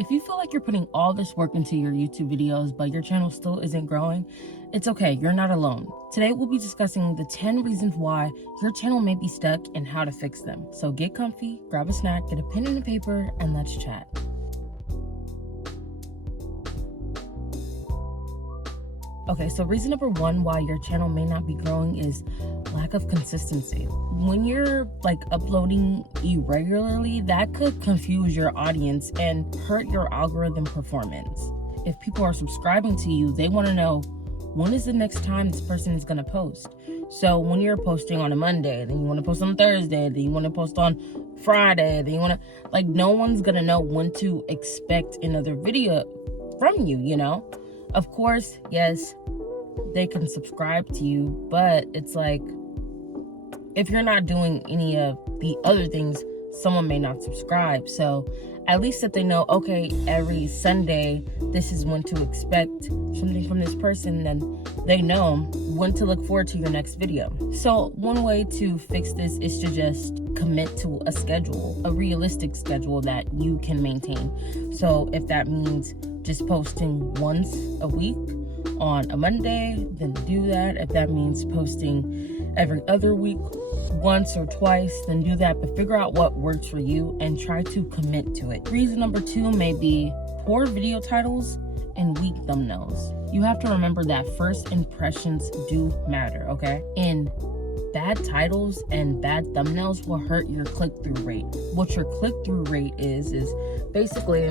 If you feel like you're putting all this work into your YouTube videos, but your channel still isn't growing, it's okay, you're not alone. Today, we'll be discussing the 10 reasons why your channel may be stuck and how to fix them. So get comfy, grab a snack, get a pen and a paper, and let's chat. Okay, so reason number one why your channel may not be growing is lack of consistency. When you're uploading irregularly, that could confuse your audience and hurt your algorithm performance. If people are subscribing to you, they want to know when is the next time this person is going to post. So when you're posting on a Monday, then you want to post on Thursday, then you want to post on Friday, then you want to, no one's going to know when to expect another video from you, you know? Of course, yes, they can subscribe to you, but it's if you're not doing any of the other things, someone may not subscribe. So at least if they know, okay, every Sunday, this is when to expect something from this person, then they know when to look forward to your next video. So one way to fix this is to just commit to a schedule, a realistic schedule that you can maintain. So if that means just posting once a week on a Monday, then do that. If that means posting every other week, once or twice, then do that. But figure out what works for you and try to commit to it. Reason number two may be poor video titles and weak thumbnails. You have to remember that first impressions do matter, okay? And bad titles and bad thumbnails will hurt your click-through rate. What your click-through rate is basically,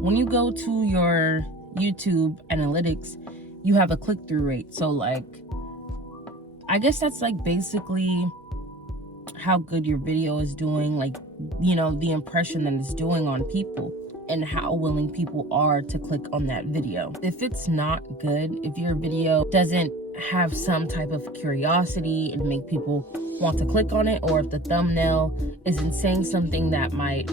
when you go to your YouTube analytics, you have a click-through rate. So I guess that's basically how good your video is doing, the impression that it's doing on people and how willing people are to click on that video. If it's not good, if your video doesn't have some type of curiosity and make people want to click on it, or if the thumbnail isn't saying something that might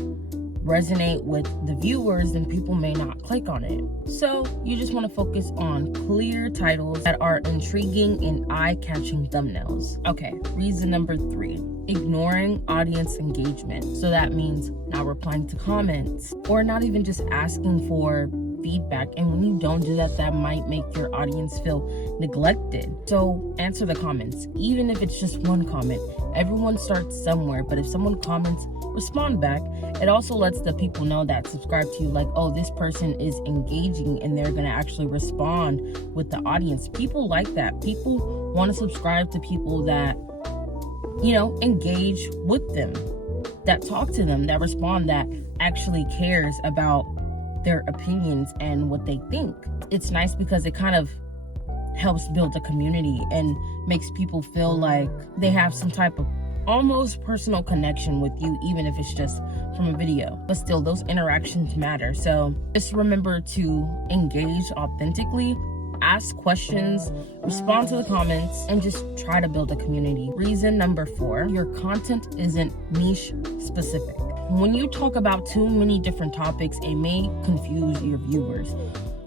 resonate with the viewers, then people may not click on it. So you just want to focus on clear titles that are intriguing and eye-catching thumbnails. Okay, reason number three, ignoring audience engagement. So that means not replying to comments or not even just asking for feedback. And when you don't do that, that might make your audience feel neglected. So answer the comments, even if it's just one comment. Everyone starts somewhere, but if someone comments, respond back. It also lets the people know that subscribe to you, oh, this person is engaging and they're gonna actually respond with the audience. People like that. People want to subscribe to people that, engage with them, that talk to them, that respond, that actually cares about their opinions and what they think. It's nice because it kind of helps build a community and makes people feel like they have some type of almost personal connection with you, even if it's just from a video. But still, those interactions matter. So just remember to engage authentically, ask questions, respond to the comments, and just try to build a community. Reason number four, your content isn't niche specific. When you talk about too many different topics, it may confuse your viewers.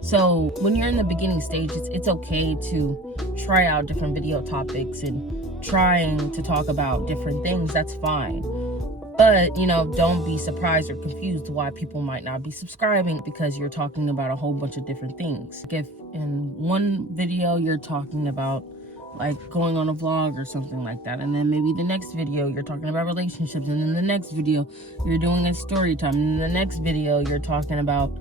So when you're in the beginning stages, it's okay to try out different video topics and trying to talk about different things. That's fine. But, don't be surprised or confused why people might not be subscribing because you're talking about a whole bunch of different things. If in one video you're talking about going on a vlog or something like that, and then maybe the next video you're talking about relationships, and then the next video you're doing a story time, and then the next video you're talking about,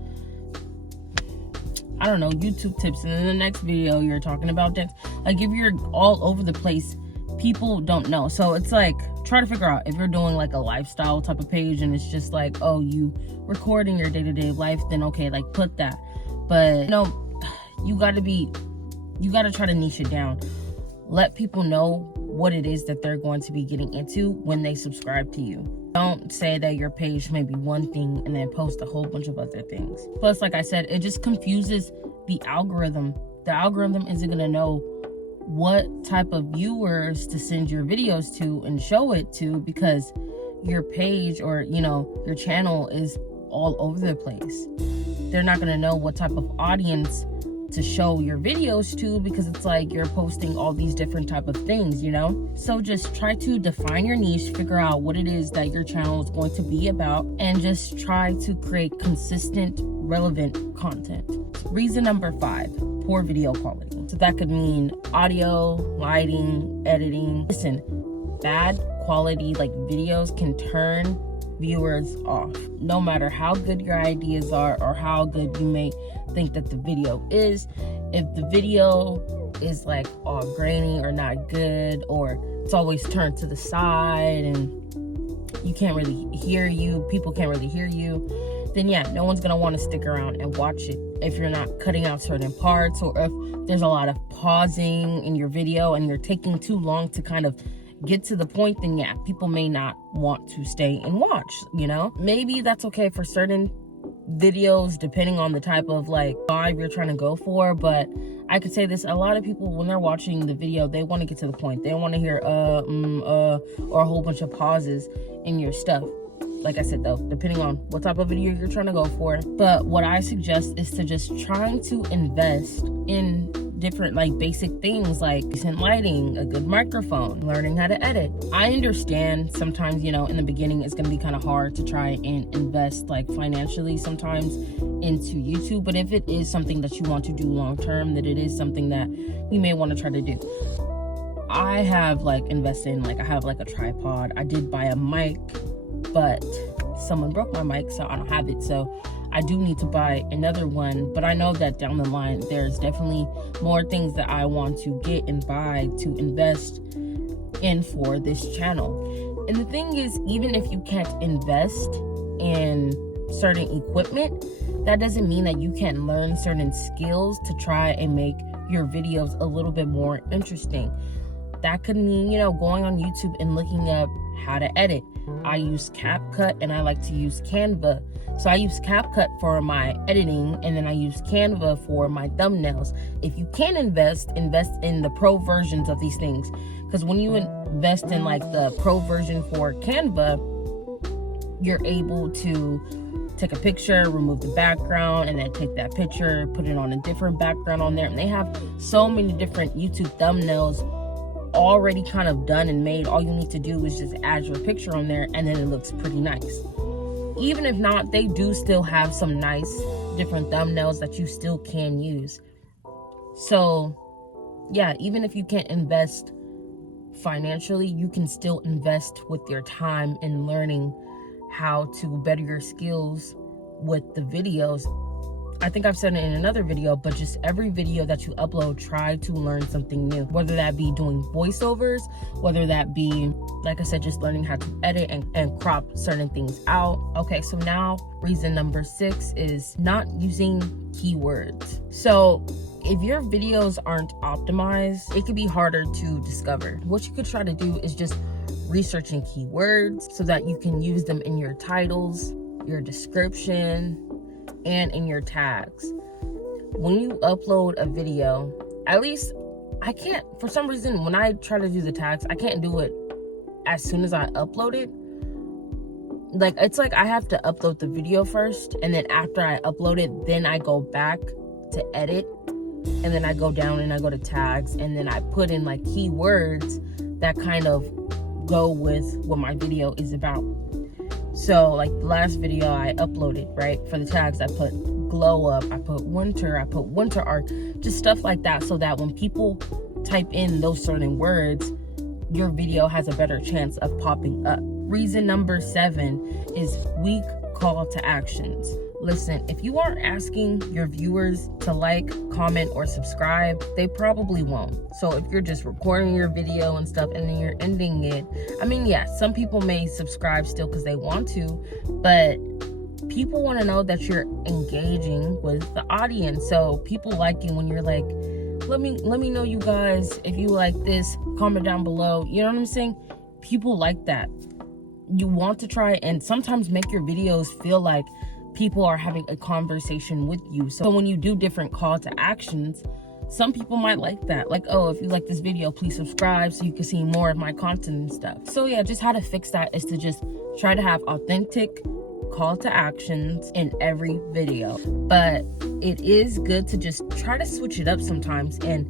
I don't know, YouTube tips, and then the next video you're talking about dance. If you're all over the place, people don't know. So it's try to figure out if you're doing a lifestyle type of page and it's just oh, you recording your day-to-day life, then okay, put that. But you gotta try to niche it down. Let people know what it is that they're going to be getting into when they subscribe to you. Don't say that your page may be one thing and then post a whole bunch of other things. Plus, like I said, it just confuses the algorithm. The algorithm isn't gonna know what type of viewers to send your videos to and show it to, because your page or your channel is all over the place. They're not gonna know what type of audience to show your videos to, because it's like you're posting all these different type of things, you know? So just try to define your niche, figure out what it is that your channel is going to be about, and just try to create consistent, relevant content. Reason number 5, poor video quality. So that could mean audio, lighting, editing. Listen, bad quality like videos can turn viewers off, no matter how good your ideas are or how good you may think that the video is. If the video is like all grainy or not good, or it's always turned to the side and you can't really hear you, people can't really hear you, then yeah, no one's gonna want to stick around and watch it. If you're not cutting out certain parts, or if there's a lot of pausing in your video and you're taking too long to kind of get to the point, then yeah, people may not want to stay and watch, you know? Maybe that's okay for certain videos, depending on the type of like vibe you're trying to go for. But I could say this, a lot of people, when they're watching the video, they want to get to the point. They don't want to hear or a whole bunch of pauses in your stuff. Like I said though, depending on what type of video you're trying to go for. But what I suggest is to just trying to invest in different like basic things like decent lighting, a good microphone, learning how to edit. I understand sometimes, you know, in the beginning it's going to be kind of hard to try and invest like financially sometimes into YouTube, but if it is something that you want to do long term, that it is something that you may want to try to do. I have like invested in, like I have like a tripod. I did buy a mic, but someone broke my mic, so I don't have it. So I do need to buy another one, but I know that down the line, there's definitely more things that I want to get and buy to invest in for this channel. And the thing is, even if you can't invest in certain equipment, that doesn't mean that you can't learn certain skills to try and make your videos a little bit more interesting. That could mean, you know, going on YouTube and looking up how to edit. I use CapCut and I like to use Canva. So I use CapCut for my editing, and then I use Canva for my thumbnails. If you can invest in the pro versions of these things. Because when you invest in like the pro version for Canva, you're able to take a picture, remove the background, and then take that picture, put it on a different background on there. And they have so many different YouTube thumbnails already kind of done and made. All you need to do is just add your picture on there, and then it looks pretty nice. Even if not, they do still have some nice different thumbnails that you still can use. So yeah, even if you can't invest financially, you can still invest with your time in learning how to better your skills with the videos. I think I've said it in another video, but just every video that you upload, try to learn something new. Whether that be doing voiceovers, whether that be, like I said, just learning how to edit and crop certain things out. Okay, so now reason number 6 is not using keywords. So if your videos aren't optimized, it can be harder to discover. What you could try to do is just researching keywords so that you can use them in your titles, your description, and in your tags. When you upload a video, at least I can't, for some reason, when I try to do the tags, I can't do it as soon as I upload it. Like, it's like I have to upload the video first, and then after I upload it, then I go back to edit, and then I go down and I go to tags, and then I put in like keywords that kind of go with what my video is about. So like the last video I uploaded, right, for the tags, I put glow up, I put winter art, just stuff like that, so that when people type in those certain words, your video has a better chance of popping up. Reason number 7 is weak call to actions. Listen, if you aren't asking your viewers to like, comment, or subscribe, they probably won't. So if you're just recording your video and stuff and then you're ending it, I mean, yeah, some people may subscribe still because they want to, but people want to know that you're engaging with the audience. So people like you when you're like, let me know, you guys, if you like this, comment down below. You know what I'm saying? People like that. You want to try and sometimes make your videos feel like people are having a conversation with you. So when you do different call to actions, some people might like that. Like, oh, if you like this video, please subscribe so you can see more of my content and stuff. So yeah, just how to fix that is to just try to have authentic call to actions in every video. But it is good to just try to switch it up sometimes. And,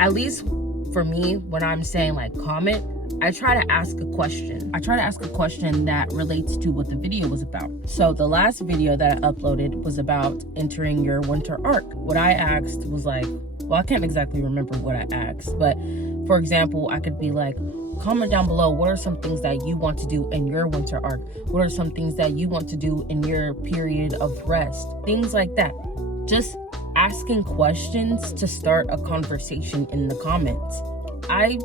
at least for me, when I'm saying like comment, I try to ask a question. I try to ask a question that relates to what the video was about. So the last video that I uploaded was about entering your winter arc. What I asked was like, well, I can't exactly remember what I asked, but for example, I could be like, comment down below, what are some things that you want to do in your winter arc? What are some things that you want to do in your period of rest? Things like that. Just asking questions to start a conversation in the comments. I,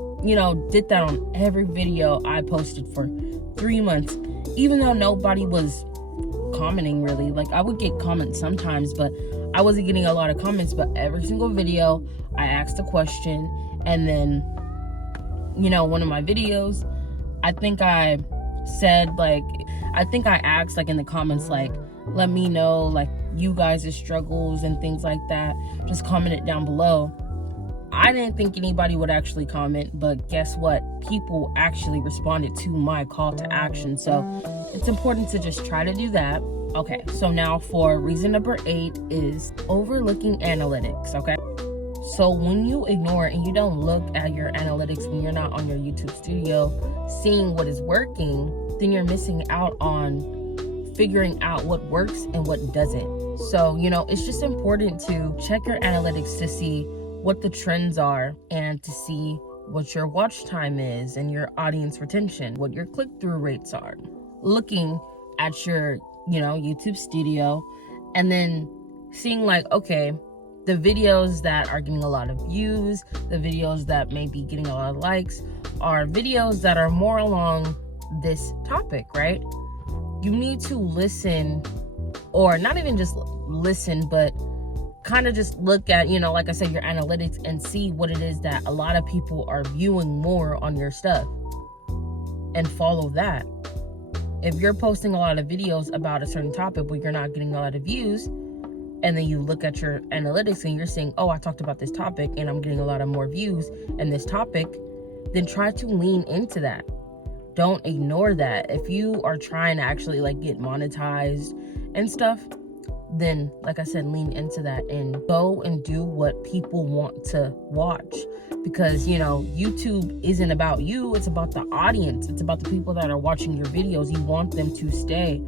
did that on every video I posted for 3 months, even though nobody was commenting really. Like, I would get comments sometimes, but I wasn't getting a lot of comments. But every single video, I asked a question, and then, one of my videos, I think I asked like in the comments, like, let me know like you guys' struggles and things like that. Just comment it down below. I didn't think anybody would actually comment, but guess what? People actually responded to my call to action. So it's important to just try to do that. Okay, so now for reason number 8 is overlooking analytics, okay? So when you ignore and you don't look at your analytics when you're not on your YouTube studio, seeing what is working, then you're missing out on figuring out what works and what doesn't. So, it's just important to check your analytics to see what the trends are and to see what your watch time is and your audience retention, what your click-through rates are. Looking at your, YouTube studio and then seeing like, okay, the videos that are getting a lot of views, the videos that may be getting a lot of likes are videos that are more along this topic, right? You need to listen, or not even just listen, but kind of just look at, like I said, your analytics and see what it is that a lot of people are viewing more on your stuff and follow that. If you're posting a lot of videos about a certain topic but you're not getting a lot of views, and then you look at your analytics and you're saying, oh, I talked about this topic and I'm getting a lot of more views in this topic, then try to lean into that. Don't ignore that. If you are trying to actually like get monetized and stuff, then like I said, lean into that and go and do what people want to watch. Because YouTube isn't about you, it's about the audience. It's about the people that are watching your videos. You want them to stay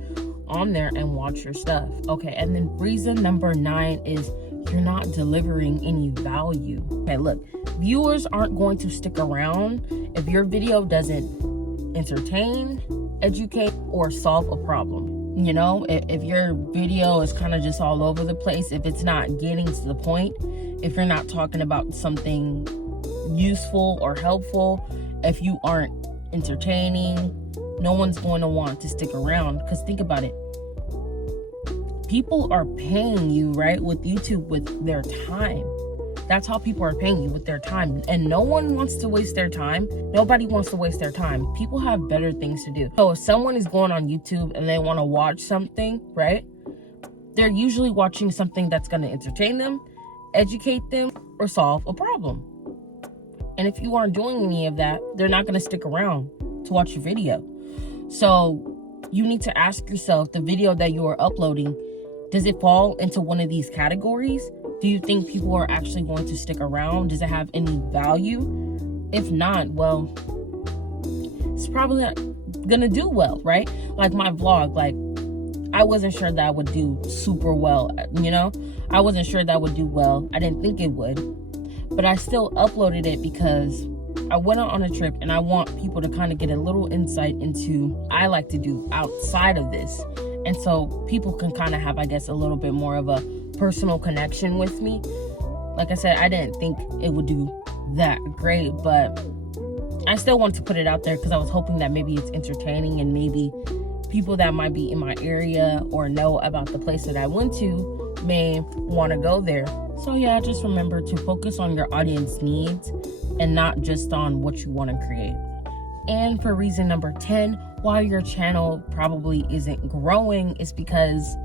on there and watch your stuff. Okay, and then reason number 9 is you're not delivering any value. Okay, look, viewers aren't going to stick around if your video doesn't entertain, educate, or solve a problem. If your video is kind of just all over the place, if it's not getting to the point, if you're not talking about something useful or helpful, if you aren't entertaining, no one's going to want to stick around. Because think about it, people are paying you, right, with YouTube, with their time. That's how people are paying you, with their time. And no one wants to waste their time. Nobody wants to waste their time. People have better things to do. So if someone is going on YouTube and they want to watch something, right, they're usually watching something that's going to entertain them, educate them, or solve a problem. And if you aren't doing any of that, they're not going to stick around to watch your video. So you need to ask yourself, the video that you are uploading, does it fall into one of these categories? Do you think people are actually going to stick around? Does it have any value? If not, well, it's probably not gonna do well, right? Like my vlog, like I wasn't sure that I would do super well, I wasn't sure that would do well. I didn't think it would, but I still uploaded it because I went out on a trip and I want people to kind of get a little insight into what I like to do outside of this. And so people can kind of have, I guess, a little bit more of a personal connection with me. Like I said, I didn't think it would do that great, but I still want to put it out there because I was hoping that maybe it's entertaining and maybe people that might be in my area or know about the place that I went to may want to go there. So yeah, just remember to focus on your audience needs and not just on what you want to create. And for reason number 10, why your channel probably isn't growing is because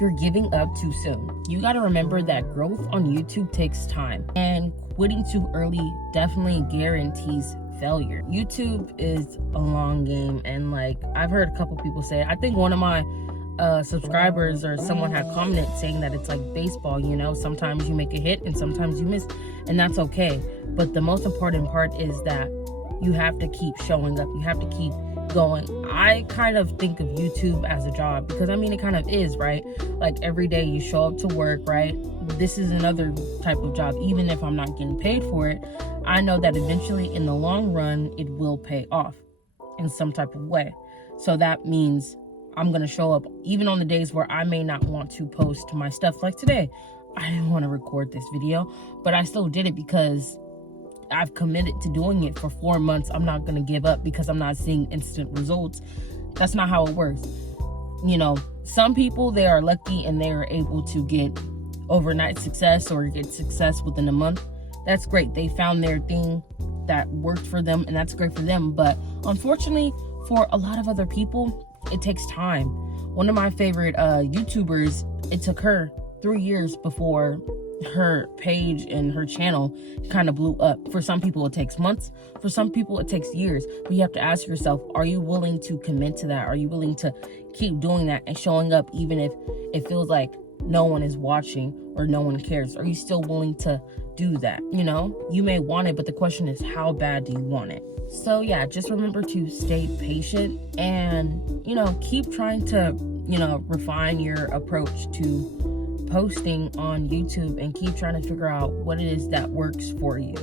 you're giving up too soon. You got to remember that growth on YouTube takes time, and quitting too early definitely guarantees failure. YouTube is a long game, and like I've heard a couple people say, I think one of my subscribers or someone had commented saying that it's like baseball, you know, sometimes you make a hit and sometimes you miss, and that's okay. But the most important part is that you have to keep showing up, you have to keep going. I kind of think of YouTube as a job, because I mean it kind of is, right? Like every day you show up to work, right? This is another type of job. Even if I'm not getting paid for it, I know that eventually in the long run it will pay off in some type of way. So that means I'm gonna show up even on the days where I may not want to post my stuff. Like today, I didn't want to record this video, but I still did it because I've committed to doing it for 4 months. I'm not gonna give up because I'm not seeing instant results. That's not how it works. You know, some people, they are lucky and they are able to get overnight success or get success within a month. That's great. They found their thing that worked for them, and that's great for them. But unfortunately, for a lot of other people, it takes time. One of my favorite YouTubers, it took her 3 years before her page and her channel kind of blew up. For some people it takes months, for some people it takes years. But you have to ask yourself, are you willing to commit to that? Are you willing to keep doing that and showing up even if it feels like no one is watching or no one cares? Are you still willing to do that? You know, you may want it, but the question is, how bad do you want it? So yeah, just remember to stay patient and, you know, keep trying to, you know, refine your approach to posting on YouTube and keep trying to figure out what it is that works for you.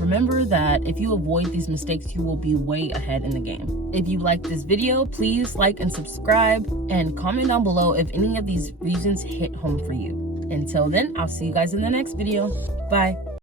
Remember that if you avoid these mistakes, you will be way ahead in the game. If you like this video, please like and subscribe and comment down below if any of these reasons hit home for you. Until then, I'll see you guys in the next video. Bye.